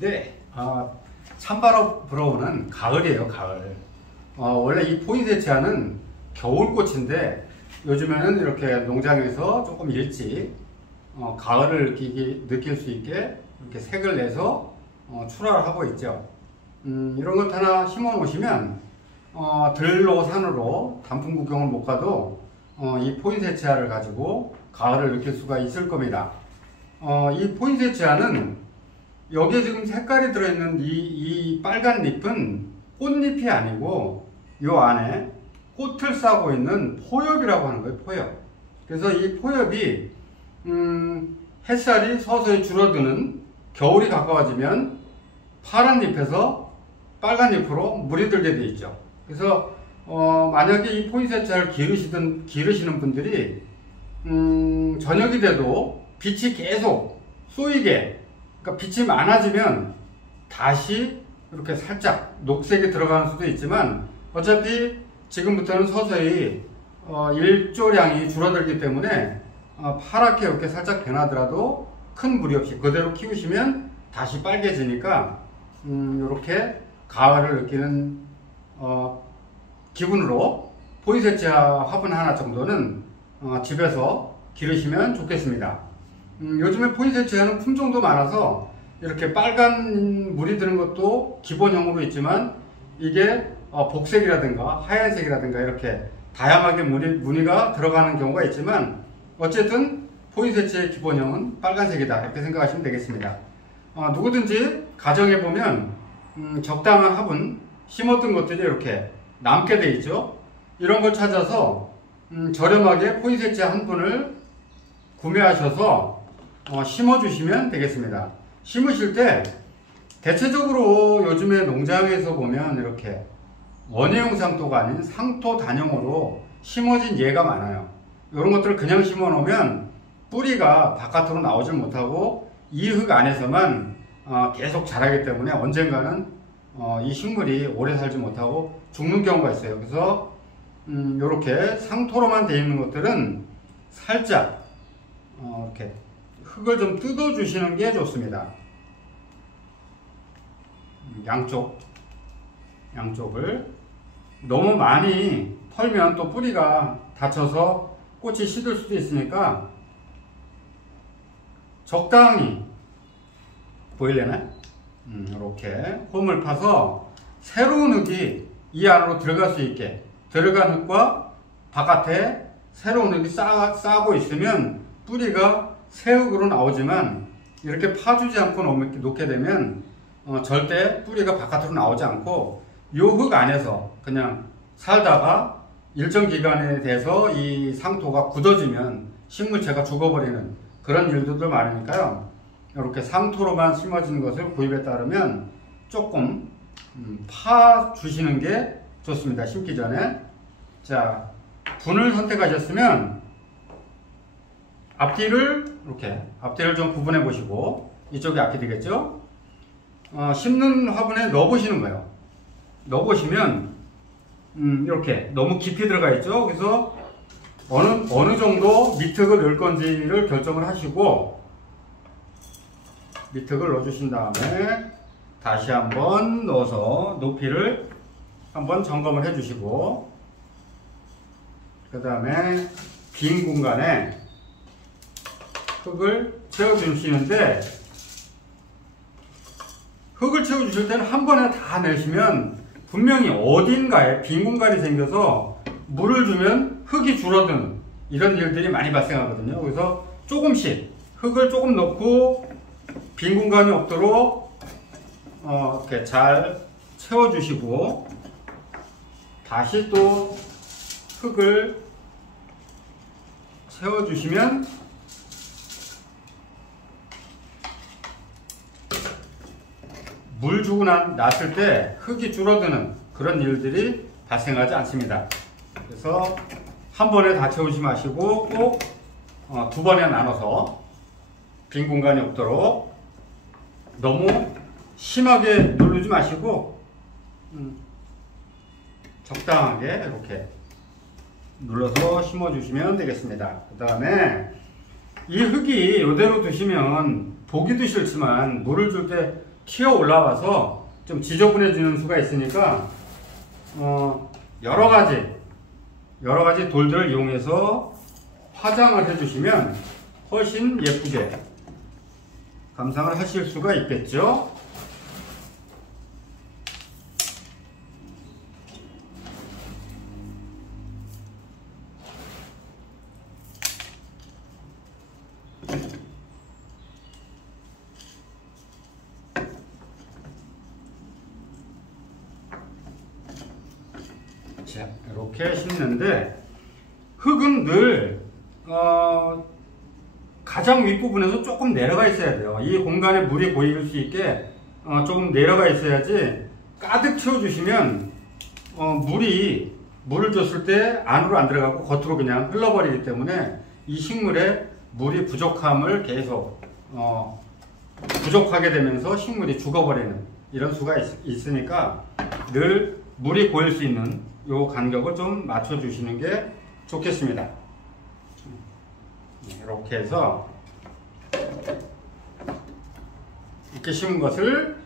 네, 찬바람 불어오는 가을이에요, 가을. 원래 이 포인세치아는 겨울꽃인데 요즘에는 이렇게 농장에서 조금 일찍 가을을 느낄 수 있게 이렇게 색을 내서 출하를 하고 있죠. 이런 것 하나 심어 놓으시면 들로 산으로 단풍 구경을 못 가도 이 포인세치아를 가지고 가을을 느낄 수가 있을 겁니다. 이 포인세치아는 여기에 지금 색깔이 들어있는 이 빨간 잎은 꽃잎이 아니고 이 안에 꽃을 싸고 있는 포엽이라고 하는 거예요, 포엽. 그래서 이 포엽이 햇살이 서서히 줄어드는 겨울이 가까워지면 파란 잎에서 빨간 잎으로 물이 들게 돼 있죠. 그래서 만약에 이 포인세치아를 기르시는 분들이 저녁이 돼도 빛이 계속 쏘이게, 그러니까 빛이 많아지면 다시 이렇게 살짝 녹색이 들어가는 수도 있지만 어차피 지금부터는 서서히 일조량이 줄어들기 때문에 파랗게 이렇게 살짝 변하더라도 큰 무리 없이 그대로 키우시면 다시 빨개지니까 이렇게 가을을 느끼는 기분으로 포인세치아 화분 하나 정도는 집에서 기르시면 좋겠습니다. 요즘에 포인세치아는 품종도 많아서 이렇게 빨간 물이 드는 것도 기본형으로 있지만 이게 복색이라든가 하얀색이라든가 이렇게 다양하게 무늬가 들어가는 경우가 있지만 어쨌든 포인세치아의 기본형은 빨간색이다 이렇게 생각하시면 되겠습니다. 누구든지 가정에 보면 적당한 화분 심었던 것들이 이렇게 남게 돼 있죠. 이런 걸 찾아서 저렴하게 포인세치아 한 분을 구매하셔서 심어 주시면 되겠습니다. 심으실 때 대체적으로 요즘에 농장에서 보면 이렇게 원예용 상토가 아닌 상토 단형으로 심어진 예가 많아요. 이런 것들을 그냥 심어 놓으면 뿌리가 바깥으로 나오질 못하고 이 흙 안에서만 계속 자라기 때문에 언젠가는 이 식물이 오래 살지 못하고 죽는 경우가 있어요. 그래서 이렇게 상토로만 되어 있는 것들은 살짝 이렇게 흙을 좀 뜯어 주시는 게 좋습니다. 양쪽을 너무 많이 털면 또 뿌리가 다쳐서 꽃이 시들 수도 있으니까 적당히, 보이려나요? 이렇게 홈을 파서 새로운 흙이 이 안으로 들어갈 수 있게, 들어간 흙과 바깥에 새로운 흙이 싸고 있으면 뿌리가 새 흙으로 나오지만 이렇게 파주지 않고 놓게 되면 절대 뿌리가 바깥으로 나오지 않고 이 흙 안에서 그냥 살다가 일정 기간에 돼서 이 상토가 굳어지면 식물체가 죽어버리는 그런 일들도 많으니까요. 이렇게 상토로만 심어진 것을 구입에 따르면 조금 파 주시는 게 좋습니다. 심기 전에. 자, 분을 선택하셨으면 앞뒤를 이렇게 앞뒤를 좀 구분해 보시고 이쪽이 앞뒤 되겠죠? 심는 화분에 넣어 보시는 거예요. 넣어 보시면 이렇게 너무 깊이 들어가 있죠. 그래서 어느 정도 밑흙을 넣을 건지를 결정을 하시고 밑흙을 넣어 주신 다음에 다시 한번 넣어서 높이를 한번 점검을 해 주시고 그 다음에 빈 공간에 흙을 채워 주시는데 흙을 채워 주실 때는 한 번에 다 내시면 분명히 어딘가에 빈 공간이 생겨서 물을 주면 흙이 줄어드는 이런 일들이 많이 발생하거든요. 그래서 조금씩 흙을 조금 넣고 빈 공간이 없도록 이렇게 잘 채워 주시고 다시 또 흙을 채워 주시면 물 주고 났을 때 흙이 줄어드는 그런 일들이 발생하지 않습니다. 그래서 한 번에 다 채우지 마시고 꼭 두 번에 나눠서 빈 공간이 없도록 너무 심하게 누르지 마시고 적당하게 이렇게 눌러서 심어 주시면 되겠습니다. 그 다음에 이 흙이 이대로 두시면 보기도 싫지만 물을 줄 때 튀어 올라와서 좀 지저분해지는 수가 있으니까 여러 가지 돌들을 이용해서 화장을 해주시면 훨씬 예쁘게 감상을 하실 수가 있겠죠. 자, 이렇게 심는데 흙은 늘 가장 윗부분에서 조금 내려가 있어야 돼요. 이 공간에 물이 고일 수 있게 조금 내려가 있어야지. 가득 채워주시면 물을 줬을 때 안으로 안 들어가고 겉으로 그냥 흘러버리기 때문에 이 식물에 물이 부족함을 계속 부족하게 되면서 식물이 죽어버리는 이런 수가 있으니까 늘 물이 고일 수 있는 요 간격을 좀 맞춰 주시는 게 좋겠습니다. 이렇게 해서 이렇게 심은 것을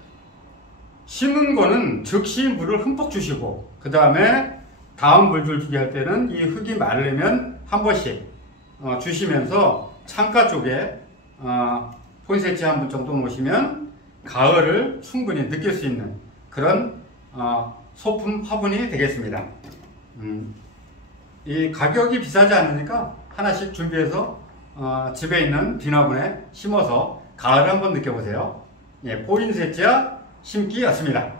심은 거는 즉시 물을 흠뻑 주시고 그 다음에 다음 물줄 주기 할 때는 이 흙이 마르면 한 번씩 주시면서 창가 쪽에 포인세치 한 분 정도 놓으시면 가을을 충분히 느낄 수 있는 그런 소품 화분이 되겠습니다. 이 가격이 비싸지 않으니까 하나씩 준비해서 집에 있는 빈 화분에 심어서 가을을 한번 느껴보세요. 예, 포인세치아 심기였습니다.